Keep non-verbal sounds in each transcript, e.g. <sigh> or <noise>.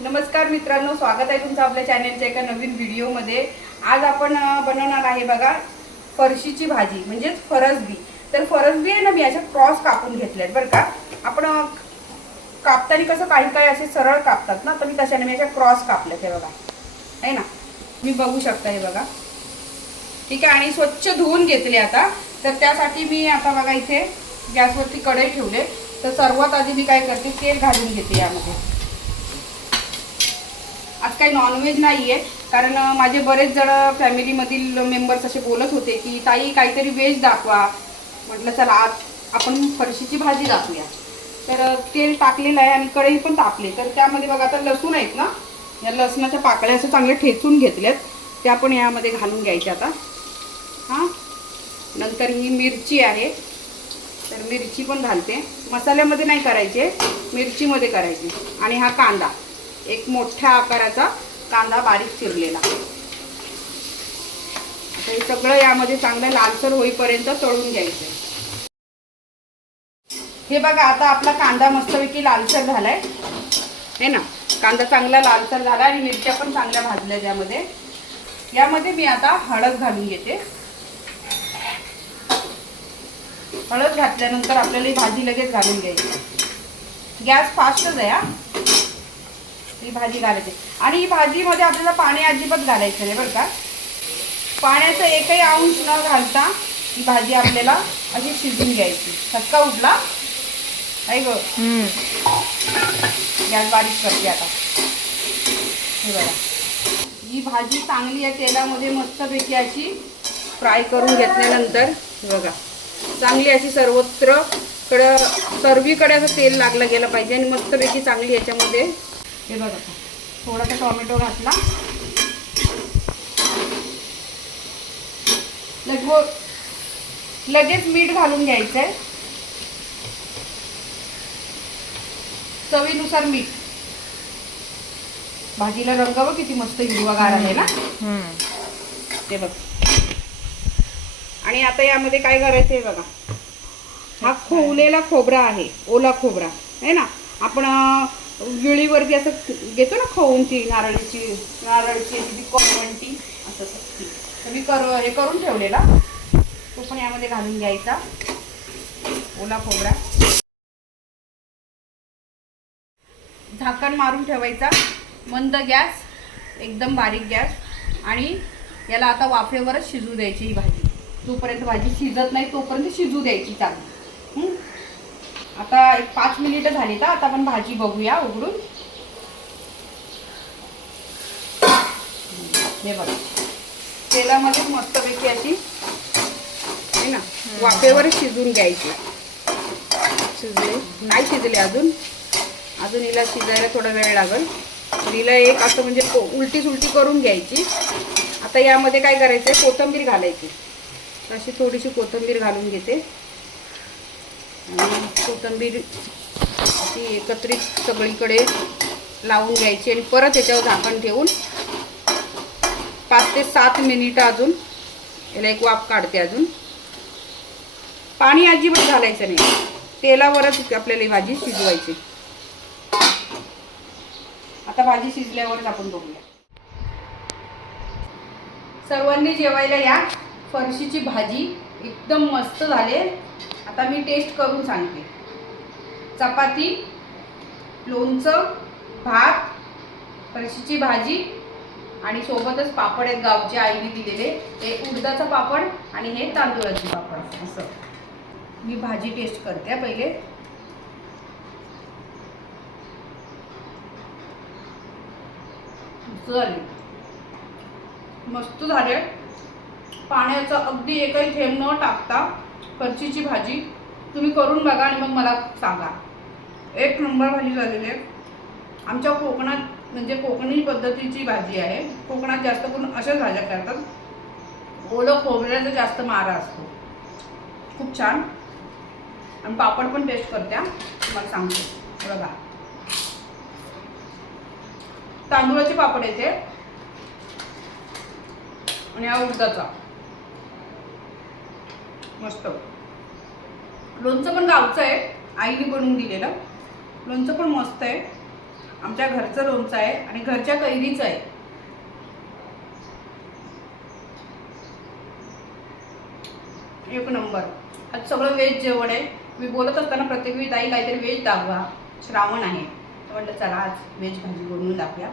नमस्कार मित्रांनो स्वागत आहे तुमचं आपल्या चॅनलच्या एका नवीन व्हिडिओमध्ये आज आपण बनवणार आहे बघा फरशीची भाजी म्हणजेच फरसबी. तर फरसबी आहे ना मी अशा क्रॉस कापून घेतल्यात बरं का. आपण कापताना कसं काही काही असे सरळ कापतात ना तर मी तशाने मी अशा क्रॉस कापल्यात हे बघा. आहे ना? मी बघू शकता हे बघा. ठीक आहे आणि स्वच्छ धुवून घेतले आता. तर त्यासाठी मी आता बघा इथे गॅसवरती कढई ठेवले. तर सर्वात आधी मी काय करते तेल घालून घेते यामध्ये. आज काही नॉनव्हेज नाही आहे कारण माझे बरेच जण फॅमिलीमधील मेंबर्स असे बोलत होते की ताई काहीतरी व्हेज दाखवा. म्हटलं चला आज आपण फरशीची भाजी दाखवूया. तर तेल टाकलेलं आहे आणि कढई पण तापले. तर त्यामध्ये बघा आता लसूण आहेत ना? या लसणाच्या पाकळ्या असं चांगल्या ठेचून घेतल्यात. त्या पण यामध्ये घालून घ्यायच्या आता. हां? नंतर ही मिरची आहे. तर मिरची पण घालते. मसाल्यामध्ये नाही करायचे. मिरचीमध्ये करायचे. आणि हा कांदा. एक मोठ्या आकाराचा कांदा बारीक चिरलेला. हे सगळं यामध्ये चांगलं लालसर होईपर्यंत तळून घ्यायचं. हे बघा आता आपला कांदा मस्तपैकी लालसर झालाय. हे ना कांदा चांगला लालसर झाला आणि मिरच्या पण चांगल्या भाजल्या त्यामध्ये. यामध्ये मी आता हळद घालून घेते. हळद घातल्यानंतर आपल्याला ही भाजी लगेच घालून घ्यायची. गॅस फास्टच आहे हा. ही भाजी घालायची. आणि ही भाजीमध्ये आपल्याला पाणी अजिबात घालायचं नाही बरं का. पाण्याचा एकही अंश न घालता ही भाजी आपल्याला अशी शिजून घ्यायची. धक्का उडला आहे ग. गॅस बारीक करते आता. हे बघा. ही भाजी चांगली आहे तेलामध्ये मस्तपैकी अशी फ्राय करून घेतल्यानंतर बघा. चांगली अशी सर्वत्र कडं सर्वीकडे असं तेल लागलं गेलं पाहिजे आणि मस्तपैकी चांगली याच्यामध्ये हे बघा. थोडासा टोमॅटो घातला. लगभग लगेच मीठ घालून घ्यायचं आहे चवीनुसार मीठ. भाजीला रंग बघ किती मस्त हिरवागार आहे ना. ते बघ. आणि आता यामध्ये काय करायचं आहे बघा. हा खोवलेला खोबरा आहे. ओला खोबरा. आहे ना? आपण विळीवरती असं घेतो ना खवून ती नारळीची नारळची ती टी असं असं. तर मी कर हे करून ठेवलेला. तो पण यामध्ये घालून घ्यायचा. ओला खोबरा. झाकण मारून ठेवायचा. मंद गॅस एकदम बारीक गॅस. आणि याला आता वाफेवरच शिजू द्यायची ही भाजी. जोपर्यंत भाजी शिजत नाही तोपर्यंत शिजू द्यायची चांगली. आता एक पाच मिनिटं झाली तर आता आपण भाजी बघूया उघडून. हे बघा. तेलामध्ये मस्तपैकी अशी आहे ना वाफेवर शिजून घ्यायची. शिजले? नाही शिजले अजून. अजून हिला शिजायला थोडा वेळ लागेल. हिला एक असं म्हणजे को- उलटी सुलटी करून घ्यायची. आता यामध्ये काय करायचं आहे कोथिंबीर घालायची. अशी थोडीशी कोथिंबीर घालून घेते. आणि कोथिंबीर अशी एकत्रित सगळीकडे लावून घ्यायची आणि परत याच्यावर झाकण ठेवून पाच ते सात मिनिटं अजून याला एक वाफ काढते अजून. पाणी अजिबात घालायचं नाही. तेलावरच आपल्याला ही भाजी शिजवायची. आता भाजी शिजल्यावरच आपण बघूया. सर्वांनी जेवायला या फरशीची भाजी एकदम मस्त झाले. आता मी टेस्ट करून सांगते. चपाती लोणचं भात फरशीची भाजी आणि सोबतच पापड आहेत गावच्या आईने दिलेले. ते उडदाचा पापड आणि हे तांदूळाचे पापड. असं. मी भाजी टेस्ट करते पहिले. मस्त झाली. मस्त झाले. पाण्याचा अगदी एकही थेंब न टाकता फरशीची भाजी तुम्ही करून बघा आणि मग मला सांगा. एक नंबर भाजी झालेली आहे. आमच्या कोकणात म्हणजे कोकणी पद्धतीची भाजी आहे. कोकणात जास्त करून अशाच भाज्या करतात. ओलं खोबऱ्याचा जास्त मारा असतो. खूप छान. आणि पापड पण टेस्ट करत्या. तुम्हाला सांगते. बघा. तांदूळाचे पापड येते. आणि हा उडदाचा. मस्त. लोणचं पण गावचं आहे. आईने बनवून दिलेलं. लोणचं पण मस्त आहे. आमच्या घरचं लोणचं आहे आणि घरच्या कैरीचं आहे. एक नंबर. आज सगळं व्हेज जेवण आहे. मी बोलत असताना प्रत्येक वेळी ताई काहीतरी व्हेज दाखवा. श्रावण आहे. तर म्हटलं चला आज व्हेज भाजी बनवून दाखवूया.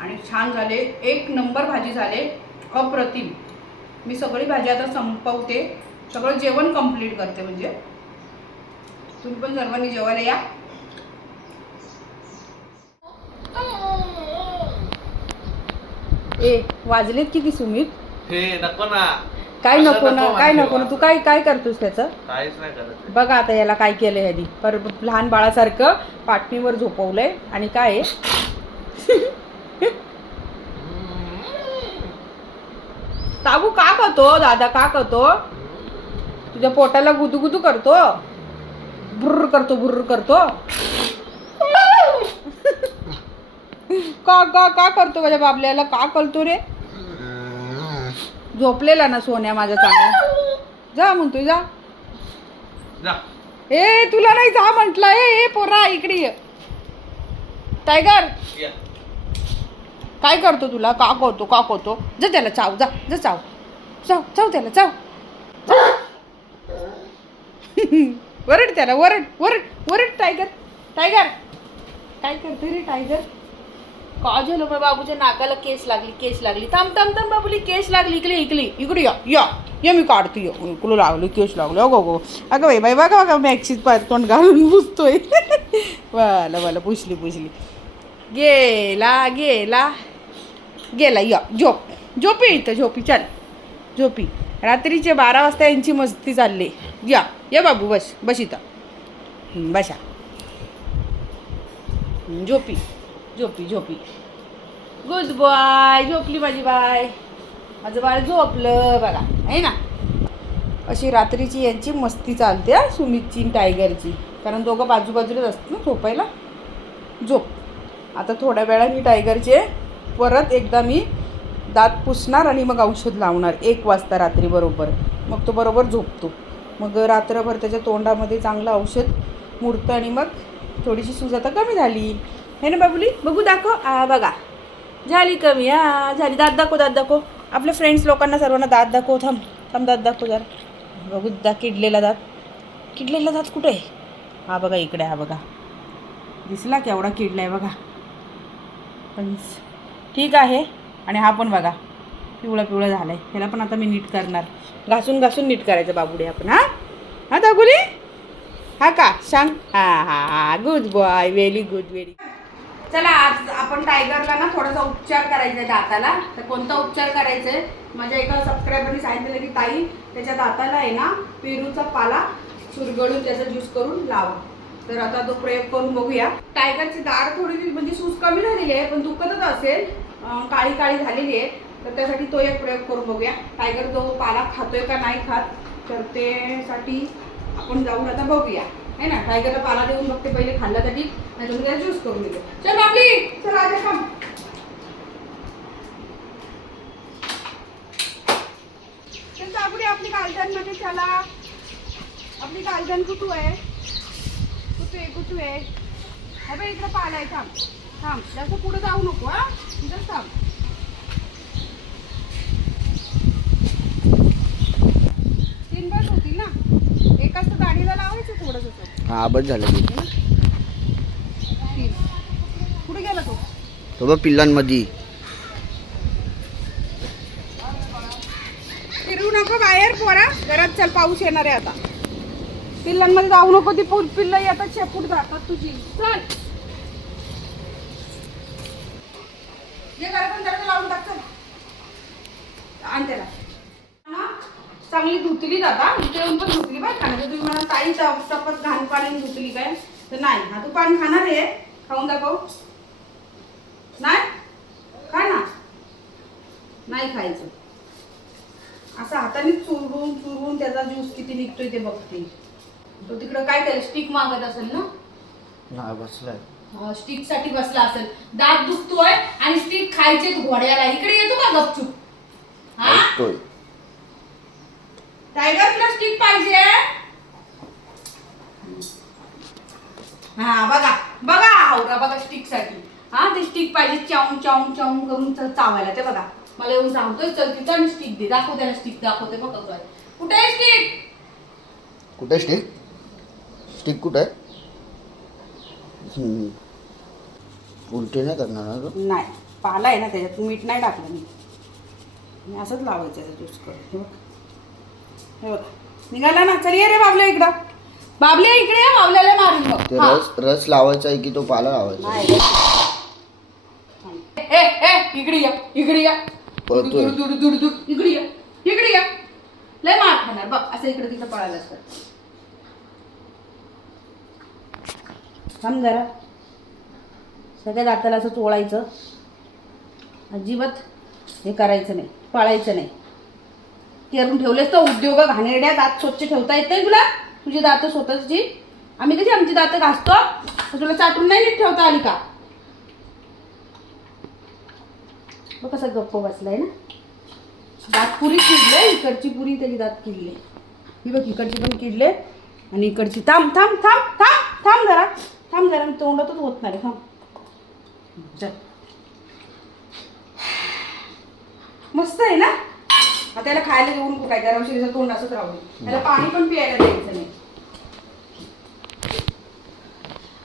आणि छान झाले. एक नंबर भाजी झाले अप्रतिम. मी सगळी भाजी आता संपवते. सगळं जेवण कंप्लीट करते म्हणजे. तुम्ही पण सर्वांनी जेवायला या. ए वाजलेत किती सुमित? हे नको ना. काय असं नको ना नको काय नको ना. तू काय काय करतोस त्याचं? काहीच नाही करत बघा आता याला काय केलं ह्यानी. पर लहान बाळासारखं पाटणीवर झोपवलंय. आणि काय आहे? ताबू का करतो दादा? का करतो तुझ्या पोटाला गुदू करतो. बुर्र करतो बुर्र करतो. का का का करतो माझ्या बाबल्याला? का करतो रे? झोपलेला ना सोन्या माझा चांगला जा म्हणतोय जा. जा. ए तुला नाही जा म्हंटल. ए पोरा इकडे ये. टायगर. काय करतो तुला? का करतो का करतो? जा त्याला चाव जा जा चाव. चाव चाव त्याला चाव. <laughs> वरड त्याला वरड वरड वरड टायगर टायगर काय करते रे टायगर का झालं मग बाबूच्या नाकाला केस लागली केस लागली. थांब थांब थांब बाबूली केस लागली इकडे इकली इकडे या या. या मी काढते या. इकडं लागली केस लागलो. अगो गो अगं. बाई बाई बघा बघा मॅक्सीत पाय तोंड घालून पुसतोय. <laughs> वाला वाला पुसली पुसली. गेला गेला. गेला या. झोप. झोपी इथं झोपी चल. झोपी. रात्रीचे बारा वाजता यांची मस्ती चालली. या या बाबू बस बस इथं. बशा बसा. झोपी झोपी झोपी. गुड बॉय झोपली माझी बाय. माझं बाळ झोपलं बघा आहे ना? अशी रात्रीची यांची मस्ती चालते हा सुमितची टायगरची. कारण दोघं बाजूबाजूलाच असतात ना झोपायला. झोप. आता थोड्या वेळाने टायगरचे परत एकदा मी दात पुसणार आणि मग औषध लावणार एक वाजता रात्री बरोबर. मग तो बरोबर झोपतो. मग रात्रभर त्याच्या तोंडामध्ये चांगलं औषध मुरतं आणि मग थोडीशी सूज आता कमी झाली. हे ना बाबुली? बघू दाखव. आ बघा. झाली कमी. हा झाली. दात दाखव दात दाखव. आपल्या फ्रेंड्स लोकांना सर्वांना दात दाखव. थांब थांब दात दाखव जरा. बघू दा किडलेला दात. किडलेला दात कुठे आहे? हा बघा इकडे हा बघा. दिसला केवढा किडला आहे बघा. पण ठीक आहे. आणि हा पण बघा. पिवळा पिवळा झाला आहे ह्याला पण आता मी नीट करणार. घासून घासून नीट करायचं बाबुडे आपण हा? हा दागुली? हा का? सांग. हा हा good boy very good very चला आज आपण टायगरला ना थोडासा उपचार करायचा आहे दाताला. तर कोणता उपचार करायचा आहे? माझ्या एका सबस्क्रायबरने सांगितलेलं की ताई त्याच्या दाताला आहे ना पेरूचा पाला सुरगळून त्याचा ज्यूस करून लावा. तर आता तो प्रयोग करून बघूया. टायगरची दाढ थोडी म्हणजे सूज कमी झालेली आहे पण दुखतच असेल. काळी काळी झालेली आहे. तर त्यासाठी तो एक प्रयोग करून बघूया. टायगर जो पाला खातोय का नाही खात तर त्यासाठी आपण जाऊन आता बघूया. है ना? टायगरला पाला देऊन बघते पहिले खाल्ला तरी नाही तुम्ही त्याला ज्यूस करून देतो. चल आपली चल आज काम आपली आपली गार्डनमध्ये चला. आपली गार्डन कुठू आहे? कुठू आहे? कुठू आहे? अरे बाई इकडं पाला आहे थांब. थांब. जास्त पुढे जाऊ नको हा. जर थांब तीन बस होतील ना एकाच तर गाडीला लावायचं थोडंच होतं हा बस झालं की. कुठे गेला तो? तो बघ पिल्लांमध्ये फिरू नको बाहेर पोरा. घरात चल पाऊस येणार आहे आता. पिल्लांमध्ये जाऊ नको ती पूर पिल्लं येतात शेपूट जातात तुझी. चल. ये घरात पण दरवाजा लावून टाक चल. आण त्याला. चांगली धुतली जाता इथे येऊन पण धुतली नाही तर तुम्ही मला ताई चपत घाण पाणी धुतली काय? तर नाही. हा तू पाणी खाणार आहे. खाऊन दाखव. नाही? खा ना. नाही खायचं. असं हाताने चुरून चुरून त्याचा ज्यूस किती निघतोय ते बघते. तो तिकडं काय केलं स्टिक मागत असेल ना? हा बसलाय. स्टिकसाठी बसला असेल. दात दुखतोय आणि स्टिक खायचे घोड्याला. इकडे येतो का गपचूप. हा? टायगर तुला स्टिक पाहिजे. हा बघा बघा हावरा बघा स्टिकसाठी. हा ते स्टिक पाहिजे चावून चावून चावून करून चावायला ते बघा. मला येऊन सांगतोय चल तिथं आणि स्टिक दे दाखव त्याला स्टिक दाखवते बघ कुठे आहे स्टिक कुठे स्टिक स्टिक कुठे. उलटी नाही करणार? नाही पाला आहे ना त्याच्यात मीठ नाही टाकलं मी. असंच लावायचं ज्यूस करून हे. बघ हे निघाला ना. चल ये रे बाबल्या इकडं. बाबल्या इकडे ये, बाबल्याला मारून बघ. ते हा. रस रस लावायचा आहे की तो पाला लावायचा? नाही. ए ए इकडे या. इकडे या. पळतोय. दुड दुड दुड दुड इकडे या. इकडे या. लय मार खाणार. बघ असं इकडे तिथं पळायला असतं. थांब जरा. सगळ्या दाताला असं चोळायचं. अजिबात हे करायचं नाही. पळायचं नाही. करून ठेवलेस तर उद्योग घाणेरड्या दात स्वच्छ ठेवता येत नाही तुला? तुझी दात स्वतःची. आम्ही कशी आमची दात घासतो? तर तुला चाटून नाही नीट ठेवता आली का? बघ कसा गप्प बसलाय ना. दात पुरी किडले इकडची पुरी त्याची दात किडले. ही बघ इकडची पण किडले आणि इकडची. थांब थांब थांब थांब थांब जरा. थांब जरा तोंडातच होत नाही थांब. चल. मस्त आहे ना? आता त्याला खायला देऊन काय जरा उशिरीचं तोंड असंच राहू त्याला पाणी पण प्यायला द्यायचं नाही.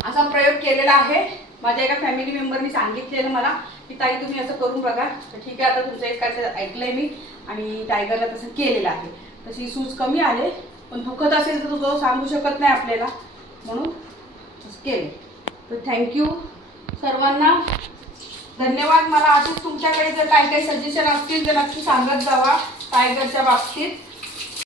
असा प्रयोग केलेला आहे. माझ्या एका फॅमिली मेंबरनी सांगितलेलं मला की ताई तुम्ही असं करून बघा. तर ठीक आहे आता तुमचं एक काय ऐकलंय मी. आणि टायगरला तसं केलेलं आहे. तशी सूज कमी आले पण दुखत असेल तर तो सांगू शकत नाही आपल्याला. म्हणून केले. तर थँक्यू सर्वांना. धन्यवाद. मला असेच तुमच्याकडे जर काही काही सजेशन असतील तर नक्की सांगत जावा. टायगरच्या बाबतीत